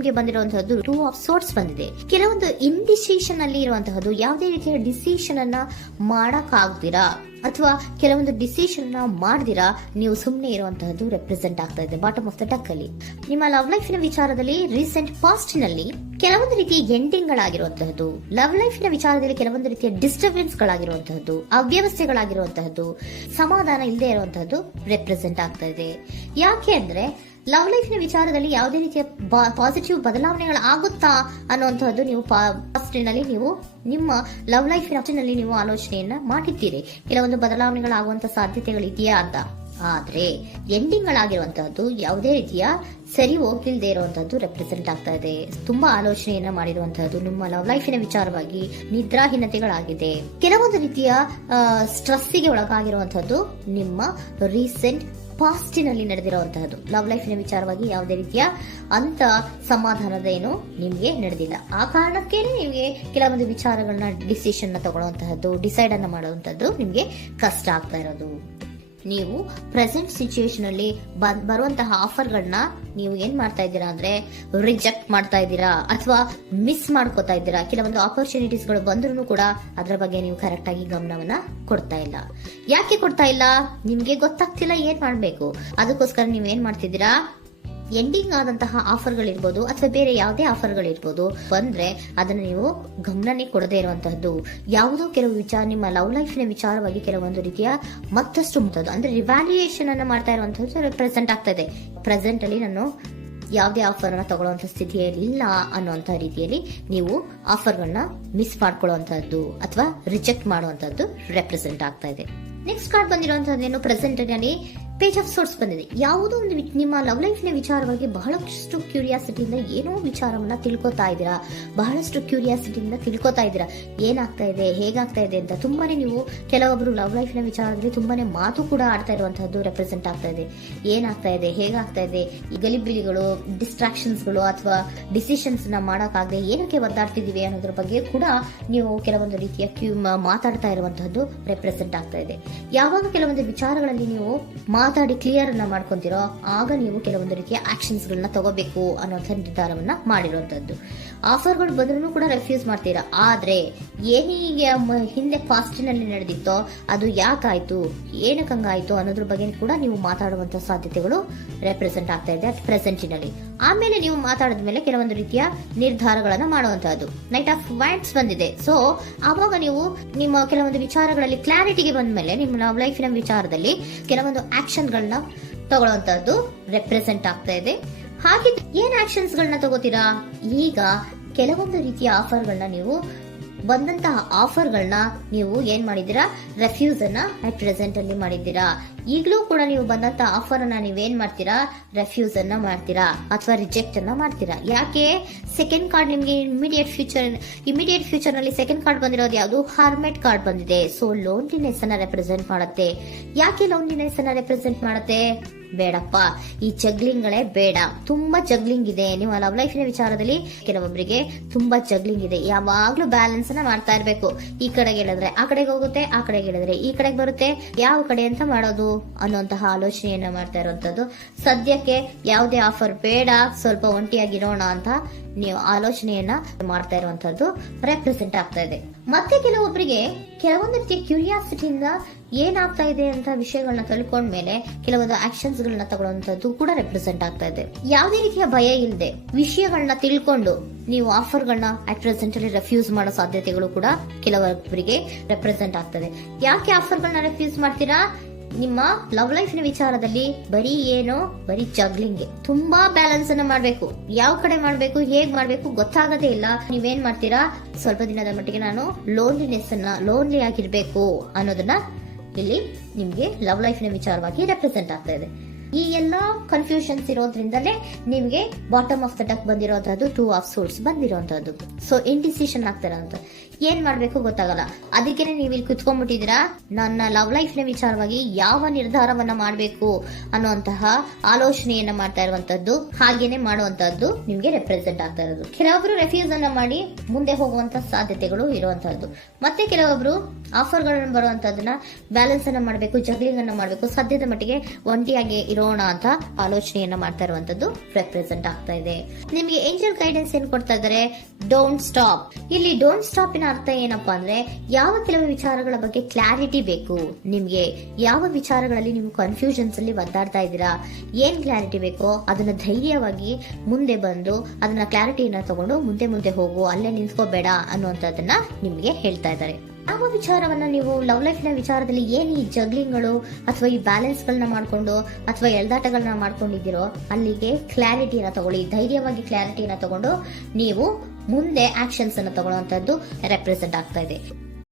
ನಿಮ್ಗೆ ಬಂದಿರುವಂತಹದ್ದು 2 of sorts ಬಂದಿದೆ. ಕೆಲವೊಂದು ಇಂಡಿಸಿಷನ್ ಅಲ್ಲಿ ಇರುವಂತಹದ್ದು, ಯಾವುದೇ ರೀತಿಯ ಡಿಸಿಷನ್ ಅನ್ನ ಮಾಡಕ್ ಆಗ್ದಿರಾ ಅಥವಾ ಕೆಲವೊಂದು ಡಿಸಿಷನ್ ಮಾಡ್ದಿರಾ ನೀವು ಸುಮ್ಮನೆ ಇರುವಂತಹದ್ದು ರೆಪ್ರೆಸೆಂಟ್ ಆಗ್ತಾ ಇದೆ ಬಾಟಮ್ ಆಫ್ ದ ಡಕ್ ಅಲ್ಲಿ. ನಿಮ್ಮ ಲವ್ ಲೈಫಿನ ವಿಚಾರದಲ್ಲಿ ರೀಸೆಂಟ್ ಪಾಸ್ಟ್ ನಲ್ಲಿ ಕೆಲವೊಂದು ರೀತಿಯ ಎಂಡಿಂಗ್ ಗಳಾಗಿರುವಂತಹದ್ದು, ಲವ್ ಲೈಫಿನ ವಿಚಾರದಲ್ಲಿ ಕೆಲವೊಂದು ರೀತಿಯ ಡಿಸ್ಟರ್ಬೆನ್ಸ್ ಗಳಾಗಿರುವಂತಹದ್ದು, ಅವ್ಯವಸ್ಥೆಗಳಾಗಿರುವಂತಹದ್ದು, ಸಮಾಧಾನ ಇಲ್ಲದೆ ಇರುವಂತಹದ್ದು ರೆಪ್ರೆಸೆಂಟ್ ಆಗ್ತಾ ಇದೆ. ಯಾಕೆ ಅಂದ್ರೆ ಲವ್ ಲೈಫಿನ ವಿಚಾರದಲ್ಲಿ ಯಾವುದೇ ರೀತಿಯ ಪಾಸಿಟಿವ್ ಬದಲಾವಣೆಗಳು ಆಗುತ್ತಾ ಅನ್ನುವಂಥದ್ದು ನೀವು ಪಾಸ್ಟ್ನಲ್ಲಿ ನೀವು ನಿಮ್ಮ ಲವ್ ಲೈಫಿನಲ್ಲಿ ನೀವು ಆಲೋಚನೆಯನ್ನ ಮಾಡಿದ್ದೀರಿ, ಕೆಲವೊಂದು ಬದಲಾವಣೆಗಳಾಗುವಂತ ಸಾಧ್ಯತೆಗಳಿದೆಯಾ ಅಂತ. ಆದ್ರೆ ಎಂಡಿಂಗ್ ಗಳಾಗಿರುವಂತಹದ್ದು ಯಾವುದೇ ರೀತಿಯ ಸರಿ ಹೋಗ್ತಿಲ್ದೇ ಇರುವಂತಹದ್ದು ರೆಪ್ರೆಸೆಂಟ್ ಆಗ್ತಾ ಇದೆ. ತುಂಬಾ ಆಲೋಚನೆಯನ್ನ ಮಾಡಿರುವಂತಹದ್ದು ನಿಮ್ಮ ಲವ್ ಲೈಫಿನ ವಿಚಾರವಾಗಿ ನಿದ್ರಾಹೀನತೆಗಳಾಗಿದೆ. ಕೆಲವೊಂದು ರೀತಿಯ ಸ್ಟ್ರೆಸ್ಸಿಗೆ ಒಳಗಾಗಿರುವಂತಹದ್ದು ನಿಮ್ಮ ರೀಸೆಂಟ್ ಪಾಸ್ಟಿನಲ್ಲಿ ನಡೆದಿರುವಂತಹದ್ದು. ಲವ್ ಲೈಫಿನ ವಿಚಾರವಾಗಿ ಯಾವುದೇ ರೀತಿಯ ಅಂತ ಸಮಾಧಾನದ ಏನು ನಿಮ್ಗೆ ನಡೆದಿಲ್ಲ. ಆ ಕಾರಣಕ್ಕೇನೆ ನಿಮ್ಗೆ ಕೆಲವೊಂದು ವಿಚಾರಗಳನ್ನ ಡಿಸಿಷನ್ ತಗೊಳ್ಳುವಂತಹದ್ದು, ಡಿಸೈಡ್ ಅನ್ನ ಮಾಡುವಂತಹದ್ದು ನಿಮ್ಗೆ ಕಷ್ಟ ಆಗ್ತಾ ಇರೋದು. ನೀವು ಪ್ರೆಸೆಂಟ್ ಸಿಚುಯೇಷನ್ ಅಲ್ಲಿ ಬರುವಂತಹ ಆಫರ್ಗಳನ್ನ ನೀವು ಏನ್ ಮಾಡ್ತಾ ಇದ್ದೀರಾ ಅಂದ್ರೆ ರಿಜೆಕ್ಟ್ ಮಾಡ್ತಾ ಇದ್ದೀರಾ ಅಥವಾ ಮಿಸ್ ಮಾಡ್ಕೋತಾ ಇದ್ದೀರಾ. ಕೆಲವೊಂದು ಆಪರ್ಚುನಿಟೀಸ್ ಗಳು ಬಂದ್ರೂ ಕೂಡ ಅದರ ಬಗ್ಗೆ ನೀವು ಕರೆಕ್ಟ್ ಆಗಿ ಗಮನವನ್ನ ಕೊಡ್ತಾ ಇಲ್ಲ. ಯಾಕೆ ಕೊಡ್ತಾ ಇಲ್ಲ? ನಿಮ್ಗೆ ಗೊತ್ತಾಗ್ತಿಲ್ಲ ಏನ್ ಮಾಡ್ಬೇಕು. ಅದಕ್ಕೋಸ್ಕರ ನೀವ್ ಏನ್ ಮಾಡ್ತಿದ್ದೀರಾ, ಎಂಡಿಂಗ್ ಆದಂತಹ ಆಫರ್ಗಳಿರ್ಬೋದು ಅಥವಾ ಬೇರೆ ಯಾವುದೇ ಆಫರ್ಗಳಿರ್ಬೋದು ಬಂದ್ರೆ ಅದನ್ನ ನೀವು ಗಮನನೇ ಕೊಡದೇ ಇರುವಂತಹದ್ದು. ಯಾವುದೋ ಕೆಲವು ವಿಚಾರ ನಿಮ್ಮ ಲವ್ ಲೈಫಿನ ವಿಚಾರವಾಗಿ ಕೆಲವೊಂದು ರೀತಿಯ ಮತ್ತಷ್ಟು ಮುತ್ತದ್ದು ಅಂದ್ರೆ ರಿವ್ಯಾಲ್ಯೂಯೇಷನ್ ಅನ್ನ ಮಾಡ್ತಾ ಇರುವಂತಹದ್ದು ಪ್ರೆಸೆಂಟ್ ಆಗ್ತಾ ಇದೆ. ಪ್ರೆಸೆಂಟ್ ಅಲ್ಲಿ ನಾನು ಯಾವುದೇ ಆಫರ್ ಅನ್ನ ತಗೊಳ್ಳುವಂತ ಸ್ಥಿತಿಯಲ್ಲಿ ಇಲ್ಲ ಅನ್ನುವಂತ ರೀತಿಯಲ್ಲಿ ನೀವು ಆಫರ್ಗಳನ್ನ ಮಿಸ್ ಮಾಡ್ಕೊಳ್ಳುವಂತಹದ್ದು ಅಥವಾ ರಿಜೆಕ್ಟ್ ಮಾಡುವಂತಹದ್ದು ರೆಪ್ರೆಸೆಂಟ್ ಆಗ್ತಾ ಇದೆ. ನೆಕ್ಸ್ಟ್ ಕಾರ್ಡ್ ಬಂದಿರುವಂತಹದ್ದೇನು, ಪ್ರೆಸೆಂಟ್ ನಲ್ಲಿ ಪೇಜ್ ಆಫ್ ಸೋರ್ಟ್ಸ್ ಬಂದಿದೆ. ಯಾವುದೋ ಒಂದು ನಿಮ್ಮ ಲವ್ ಲೈಫಿನ ವಿಚಾರವಾಗಿ ಬಹಳಷ್ಟು ಕ್ಯೂರಿಯಾಸಿಟಿಯಿಂದ ಏನೋ ವಿಚಾರವನ್ನ ತಿಳ್ಕೊತಾ ಇದ್ದೀರಾ, ಬಹಳಷ್ಟು ಕ್ಯೂರಿಯಾಸಿಟಿಯಿಂದ ತಿಳ್ಕೊತಾ ಇದ್ದೀರಾ ಏನಾಗ್ತಾ ಇದೆ, ಹೇಗಾಗ್ತಾ ಇದೆ ಅಂತ. ತುಂಬಾನೇ ನೀವು ಕೆಲವೊಬ್ರು ಲವ್ ಲೈಫಿನ ವಿಚಾರದಲ್ಲಿ ತುಂಬಾನೇ ಮಾತು ಕೂಡ ಆಡ್ತಾ ಇರುವಂತಹದ್ದು ರೆಪ್ರೆಸೆಂಟ್ ಆಗ್ತಾ ಇದೆ. ಏನಾಗ್ತಾ ಇದೆ, ಹೇಗಾಗ್ತಾ ಇದೆ, ಈ ಗಲಿಬಿಲಿಗಳು, ಡಿಸ್ಟ್ರಾಕ್ಷನ್ಸ್ಗಳು ಅಥವಾ ಡಿಸಿಷನ್ಸ್ ನ ಮಾಡಕ್ಕಾಗದೆ ಏನಕ್ಕೆ ಒದ್ದಾಡ್ತಿದೀವಿ ಅನ್ನೋದ್ರ ಬಗ್ಗೆ ಕೂಡ ನೀವು ಕೆಲವೊಂದು ರೀತಿಯ ಮಾತಾಡ್ತಾ ಇರುವಂತಹದ್ದು ರೆಪ್ರೆಸೆಂಟ್ ಆಗ್ತಾ ಇದೆ. ಯಾವಾಗ ಕೆಲವೊಂದು ವಿಚಾರಗಳಲ್ಲಿ ನೀವು ಮಾತಾಡಿ ಕ್ಲಿಯರ್ ಅನ್ನ ಮಾಡ್ಕೊಂತೀರೋ ಆಗ ನೀವು ಕೆಲವೊಂದು ರೀತಿಯ ಆಕ್ಷನ್ಸ್ ಗಳನ್ನ ತಗೋಬೇಕು ಅನ್ನೋ ನಿರ್ಧಾರವನ್ನ ಮಾಡಿರುವಂತದ್ದು. ಆಫರ್ಗಳು ಬಂದ್ರೂ ಕೂಡ ರೆಫ್ಯೂಸ್ ಮಾಡ್ತೀರಾ. ಆದ್ರೆ ಏನೀಗ ಹಿಂದೆ ಪಾಸ್ಟಿನಲ್ಲಿ ನಡೆದಿತ್ತೋ ಅದು ಯಾಕಾಯ್ತು, ಏನಕ್ಕೆ ಹಂಗಾಯ್ತು ಅನ್ನೋದ್ರ ಬಗ್ಗೆ ಕೂಡ ನೀವು ಮಾತಾಡುವಂತ ಸಾಧ್ಯತೆಗಳು ರೆಪ್ರೆಸೆಂಟ್ ಆಗ್ತಾ ಇದೆ ಅಟ್ ಪ್ರೆಸೆಂಟಿನಲ್ಲಿ. ಆಮೇಲೆ ನೀವು ಮಾತಾಡಿದ ಮೇಲೆ ಕೆಲವೊಂದು ರೀತಿಯ ನಿರ್ಧಾರಗಳನ್ನ ಮಾಡುವಂತಹದ್ದು. ನೈಟ್ ಆಫ್ ವೈಂಡ್ಸ್ ಬಂದಿದೆ. ಸೊ ಆವಾಗ ನೀವು ನಿಮ್ಮ ಕೆಲವೊಂದು ವಿಚಾರಗಳಲ್ಲಿ ಕ್ಲಾರಿಟಿಗೆ ಬಂದ ಮೇಲೆ ನಿಮ್ಮ ಲವ್ ಲೈಫಿನ ವಿಚಾರದಲ್ಲಿ ಕೆಲವೊಂದು ಆಕ್ಷನ್ ಗಳನ್ನ ತಗೊಳ್ಳುವಂತಹದ್ದು ರೆಪ್ರೆಸೆಂಟ್ ಆಗ್ತಾ ಇದೆ. ಹಾಗೆ ಏನ್ ಆಕ್ಷನ್ಸ್ ಗಳನ್ನ ತಗೋತೀರಾ? ಈಗ ಕೆಲವೊಂದು ರೀತಿಯ ಆಫರ್ಗಳನ್ನ ನೀವು ಬಂದಂತಹ ಆಫರ್ಗಳನ್ನ ನೀವು ಏನ್ ಮಾಡಿದೀರಾ, ರೆಫ್ಯೂಸ್ ಅನ್ನ ಅಟ್ ಪ್ರೆಸೆಂಟ್ ಅಲ್ಲಿ ಮಾಡಿದ್ದೀರಾ. ಈಗಲೂ ಕೂಡ ನೀವು ಬಂದಂತ ಆಫರ್ ಅನ್ನ ನೀವೇನ್ ಮಾಡ್ತೀರಾ, ರೆಫ್ಯೂಸ್ ಅನ್ನ ಮಾಡ್ತೀರಾ ಅಥವಾ ರಿಜೆಕ್ಟ್ ಅನ್ನ ಮಾಡ್ತೀರಾ. ಯಾಕೆ? ಸೆಕೆಂಡ್ ಕಾರ್ಡ್ ನಿಮ್ಗೆ ಇಮಿಡಿಯೇಟ್ ಫ್ಯೂಚರ್ ನಲ್ಲಿ ಸೆಕೆಂಡ್ ಕಾರ್ಡ್ ಬಂದಿರೋದು ಯಾವುದು, ಹಾರ್ಮೆಟ್ ಕಾರ್ಡ್ ಬಂದಿದೆ. ಸೊ ಲೋನ್ಲಿನೆಸ್ ಅನ್ನ ರೆಪ್ರೆಸೆಂಟ್ ಮಾಡುತ್ತೆ. ಯಾಕೆ ಲೋನ್ಲಿನೆಸ್ ಅನ್ನ ರೆಪ್ರೆಸೆಂಟ್ ಮಾಡುತ್ತೆ? ಬೇಡಪ್ಪ, ಈ ಜಗ್ಲಿಂಗ್ ಗಳೇ ಬೇಡ. ತುಂಬಾ ಜಗ್ಲಿಂಗ್ ಇದೆ ನಿಮ್ಮ ಲವ್ ಲೈಫಿನ ವಿಚಾರದಲ್ಲಿ. ಕೆಲವೊಬ್ಬರಿಗೆ ತುಂಬಾ ಜಗ್ಲಿಂಗ್ ಇದೆ. ಯಾವಾಗ್ಲೂ ಬ್ಯಾಲೆನ್ಸ್ ಅನ್ನ ಮಾಡ್ತಾ ಇರ್ಬೇಕು. ಈ ಕಡೆಗೆ ಹೇಳಿದ್ರೆ ಆ ಕಡೆಗೆ ಹೋಗುತ್ತೆ, ಆ ಕಡೆಗೆ ಹೇಳಿದ್ರೆ ಈ ಕಡೆಗೆ ಬರುತ್ತೆ. ಯಾವ ಕಡೆ ಅಂತ ಮಾಡೋದು ಅನ್ನುವಂತಹ ಆಲೋಚನೆಯನ್ನ ಮಾಡ್ತಾ ಇರುವಂತದ್ದು. ಸದ್ಯಕ್ಕೆ ಯಾವುದೇ ಆಫರ್ ಬೇಡ, ಸ್ವಲ್ಪ ಒಂಟಿಯಾಗಿರೋಣ ಅಂತ ನೀವು ಆಲೋಚನೆಯನ್ನ ಮಾಡ್ತಾ ಇರುವಂತದ್ದು ರೆಪ್ರೆಸೆಂಟ್ ಆಗ್ತಾ ಇದೆ. ಮತ್ತೆ ಕೆಲವೊಬ್ಬರಿಗೆ ಕೆಲವೊಂದು ರೀತಿಯ ಕ್ಯೂರಿಯಾಸಿಟಿಯಿಂದ ಏನಾಗ್ತಾ ಇದೆ ಅಂತ ವಿಷಯಗಳನ್ನ ತಿಳ್ಕೊಂಡ್ಮೇಲೆ ಕೆಲವೊಂದು ಆಕ್ಷನ್ಸ್ ಗಳನ್ನ ತಗೊಳ್ಳುವಂತದ್ದು ಕೂಡ ರೆಪ್ರೆಸೆಂಟ್ ಆಗ್ತಾ ಇದೆ. ಯಾವುದೇ ರೀತಿಯ ಭಯ ಇಲ್ಲದೆ ವಿಷಯಗಳನ್ನ ತಿಳ್ಕೊಂಡು ನೀವು ಆಫರ್ಗಳನ್ನ ಅಟ್ ಪ್ರೆಸೆಂಟ್ ಅಲ್ಲಿ ರೆಫ್ಯೂಸ್ ಮಾಡೋ ಸಾಧ್ಯತೆಗಳು ಕೂಡ ಕೆಲವೊಬ್ಬರಿಗೆ ರೆಪ್ರೆಸೆಂಟ್ ಆಗ್ತದೆ. ಯಾಕೆ ಆಫರ್ಗಳನ್ನ ರೆಫ್ಯೂಸ್ ಮಾಡ್ತೀರಾ? ನಿಮ್ಮ ಲವ್ ಲೈಫಿನ ವಿಚಾರದಲ್ಲಿ ಬರೀ ಜಗ್ಲಿಂಗ್, ತುಂಬಾ ಬ್ಯಾಲೆನ್ಸ್ ಅನ್ನ ಮಾಡ್ಬೇಕು. ಯಾವ ಕಡೆ ಮಾಡ್ಬೇಕು, ಹೇಗ್ ಮಾಡ್ಬೇಕು ಗೊತ್ತಾಗದೇ ಇಲ್ಲ. ನೀವೇನ್ ಮಾಡ್ತೀರಾ, ಸ್ವಲ್ಪ ದಿನದ ಮಟ್ಟಿಗೆ ನಾನು ಲೋನ್ಲಿ ಆಗಿರ್ಬೇಕು ಅನ್ನೋದನ್ನ ಇಲ್ಲಿ ನಿಮ್ಗೆ ಲವ್ ಲೈಫಿನ ವಿಚಾರವಾಗಿ ರೆಪ್ರೆಸೆಂಟ್ ಆಗ್ತಾ ಇದೆ. ಈ ಎಲ್ಲಾ ಕನ್ಫ್ಯೂಷನ್ಸ್ ಇರೋದ್ರಿಂದಲೇ ನಿಮ್ಗೆ ಬಾಟಮ್ ಆಫ್ ದ ಡಕ್ ಬಂದಿರೋಂತಹದ್ದು 2 ಆಫ್ ಸೋರ್ಟ್ಸ್ ಬಂದಿರೋಂತಹದ್ದು. ಸೊ ಇಂಡಿಸಿಷನ್ ಆಗ್ತಿರೋಂತ ಏನ್ ಮಾಡ್ಬೇಕು ಗೊತ್ತಾಗಲ್ಲ. ಅದಕ್ಕೆ ನೀವು ಇಲ್ಲಿ ಕುತ್ಕೊಂಡ್ಬಿಟ್ಟಿದ್ದೀರಾ, ನನ್ನ ಲವ್ ಲೈಫ್ ನ ವಿಚಾರವಾಗಿ ಯಾವ ನಿರ್ಧಾರವನ್ನ ಮಾಡಬೇಕು ಅನ್ನುವಂತಹ ಆಲೋಚನೆಯನ್ನ ಮಾಡ್ತಾ ಇರುವಂತದ್ದು, ಹಾಗೇನೆ ಮಾಡುವಂತದ್ದು ನಿಮ್ಗೆ ರೆಪ್ರೆಸೆಂಟ್ ಆಗ್ತಾ ಇರೋದು. ಕೆಲವೊಬ್ರು ರೆಫ್ಯೂಸ್ ಅನ್ನ ಮಾಡಿ ಮುಂದೆ ಹೋಗುವಂತ ಸಾಧ್ಯತೆಗಳು ಇರುವಂತಹದ್ದು, ಮತ್ತೆ ಕೆಲವೊಬ್ರು ಆಫರ್ ಗಳನ್ನ ಬರುವಂತದನ್ನ ಬ್ಯಾಲೆನ್ಸ್ ಅನ್ನ ಮಾಡಬೇಕು, ಜಗ್ಲಿಂಗ್ ಅನ್ನ ಮಾಡಬೇಕು, ಸದ್ಯದ ಮಟ್ಟಿಗೆ ಒಂಟಿಯಾಗಿ ಇರೋಣ ಅಂತ ಆಲೋಚನೆಯನ್ನ ಮಾಡ್ತಾ ಇರುವಂತದ್ದು ರೆಪ್ರೆಸೆಂಟ್ ಆಗ್ತಾ ಇದೆ. ನಿಮ್ಗೆ ಏಂಜಲ್ ಗೈಡೆನ್ಸ್ ಏನ್ ಕೊಡ್ತಾ ಇದ್ದಾರೆ, ಡೋಂಟ್ ಸ್ಟಾಪ್. ಇಲ್ಲಿ ಡೋಂಟ್ ಸ್ಟಾಪ್ ಇನ ಅರ್ಥ ಏನಪ್ಪಾ ಅಂದ್ರೆ, ಯಾವ ಕೆಲವು ವಿಚಾರಗಳ ಬಗ್ಗೆ ಕ್ಲಾರಿಟಿ ಬೇಕು ನಿಮ್ಗೆ, ಯಾವ ವಿಚಾರಗಳಲ್ಲಿ ನೀವು ಕನ್ಫ್ಯೂಷನ್ಸ್ ಅಲ್ಲಿ ಒದ್ದಾಡ್ತಾ ಇದ್ದೀರಾ, ಏನ್ ಕ್ಲಾರಿಟಿ ಬೇಕೋ ಅದನ್ನ ಧೈರ್ಯವಾಗಿ ಮುಂದೆ ಬಂದು ಅದನ್ನ ಕ್ಲಾರಿಟಿಯನ್ನ ತಗೊಂಡು ಮುಂದೆ ಹೋಗು, ಅಲ್ಲೇ ನಿಲ್ಸ್ಕೋಬೇಡ ಅನ್ನುವಂಥದ್ದನ್ನ ನಿಮ್ಗೆ ಹೇಳ್ತಾ ಇದ್ದಾರೆ. ಯಾವ ವಿಚಾರವನ್ನ ನೀವು ಲವ್ ಲೈಫ್ ನ ವಿಚಾರದಲ್ಲಿ ಏನ್ ಈ ಜಗ್ಲಿಂಗ್ಗಳು ಅಥವಾ ಈ ಬ್ಯಾಲೆನ್ಸ್ ಗಳನ್ನ ಮಾಡ್ಕೊಂಡು ಅಥವಾ ಎಳ್ದಾಟಗಳನ್ನ ಮಾಡ್ಕೊಂಡಿದ್ದೀರೋ ಅಲ್ಲಿಗೆ ಕ್ಲಾರಿಟಿಯನ್ನ ತಗೊಳ್ಳಿ, ಧೈರ್ಯವಾಗಿ ಕ್ಲಾರಿಟಿಯನ್ನ ತಗೊಂಡು ನೀವು ಮುಂದೆ ಆಕ್ಷನ್ಸ್ ಅನ್ನು ತಗೊಳ್ಳುವಂತದ್ದು ರೆಪ್ರೆಸೆಂಟ್ ಆಗ್ತಾ ಇದೆ.